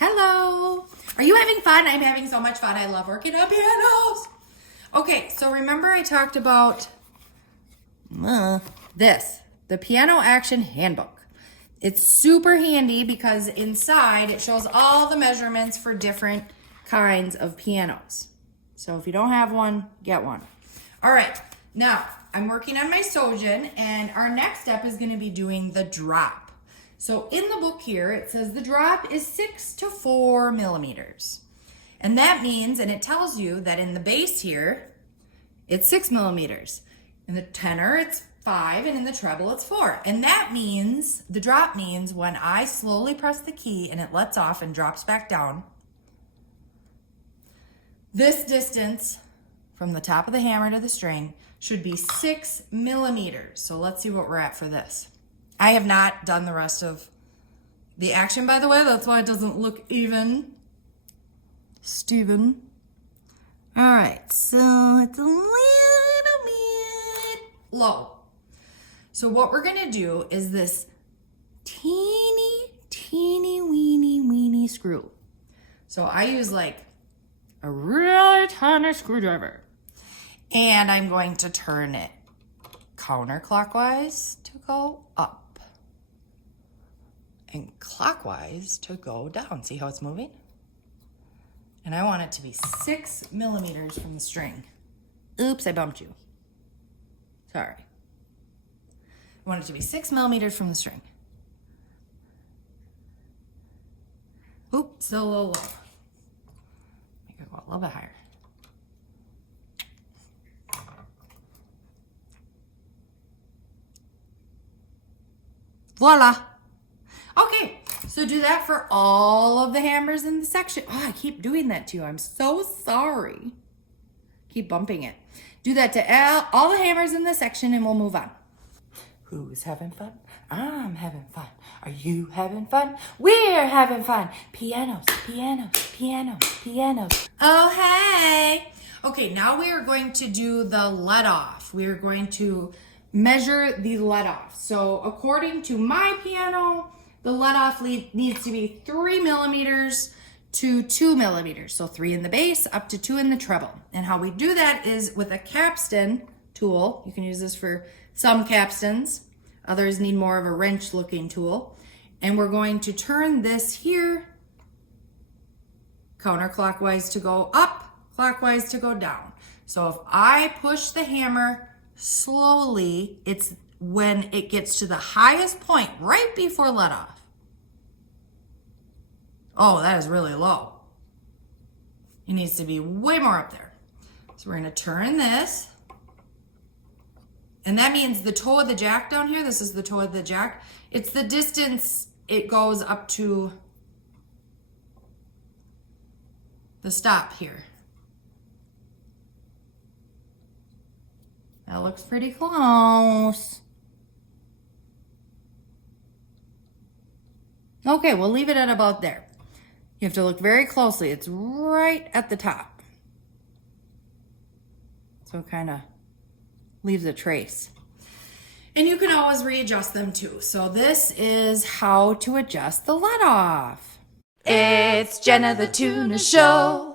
Hello. Are you having fun? I'm having so much fun. I love working on pianos. Okay, so remember I talked about this, the Piano Action Handbook. It's super handy because inside it shows all the measurements for different kinds of pianos. So if you don't have one, get one. All right, now I'm working on my Sojin, and our next step is going to be doing the drop. So in the book here, it says the drop is 6 to 4 millimeters. And that means, and it tells you that in the bass here, it's 6 millimeters. In the tenor, it's 5, and in the treble, it's 4. And that means, the drop means when I slowly press the key and it lets off and drops back down, this distance from the top of the hammer to the string should be 6 millimeters. So let's see what we're at for this. I have not done the rest of the action, by the way. That's why it doesn't look even. Steven. All right, so it's a little bit low. So what we're gonna do is this teeny weeny screw. So I use like a really tiny screwdriver. And I'm going to turn it counterclockwise to go up. And clockwise to go down. See how it's moving? And I want it to be 6 millimeters from the string. Oops, I bumped you. Sorry. I want it to be 6 millimeters from the string. Oops, still a little low. Make it go a little bit higher. Voila. Okay, so do that for all of the hammers in the section. Oh, I keep doing that to you. I'm so sorry. Keep bumping it. Do that to all the hammers in the section and we'll move on. Who's having fun? I'm having fun. Are you having fun? We're having fun. Pianos, pianos, pianos, pianos. Oh, hey. Okay, now we are going to do the let off. We are going to measure the let off. So according to my piano, the let off needs to be 3 millimeters to 2 millimeters. So 3 in the bass, up to 2 in the treble. And how we do that is with a capstan tool. You can use this for some capstans. Others need more of a wrench looking tool. And we're going to turn this here counterclockwise to go up, clockwise to go down. So if I push the hammer slowly, it's when it gets to the highest point right before let off. Oh, that is really low. It needs to be way more up there. So we're gonna turn this. And that means the toe of the jack down here, this is the toe of the jack. It's the distance it goes up to the stop here. That looks pretty close. Okay, we'll leave it at about there. You have to look very closely. It's right at the top. So it kind of leaves a trace. And you can always readjust them too. So this is how to adjust the let off. It's Jenna the Tuner Show.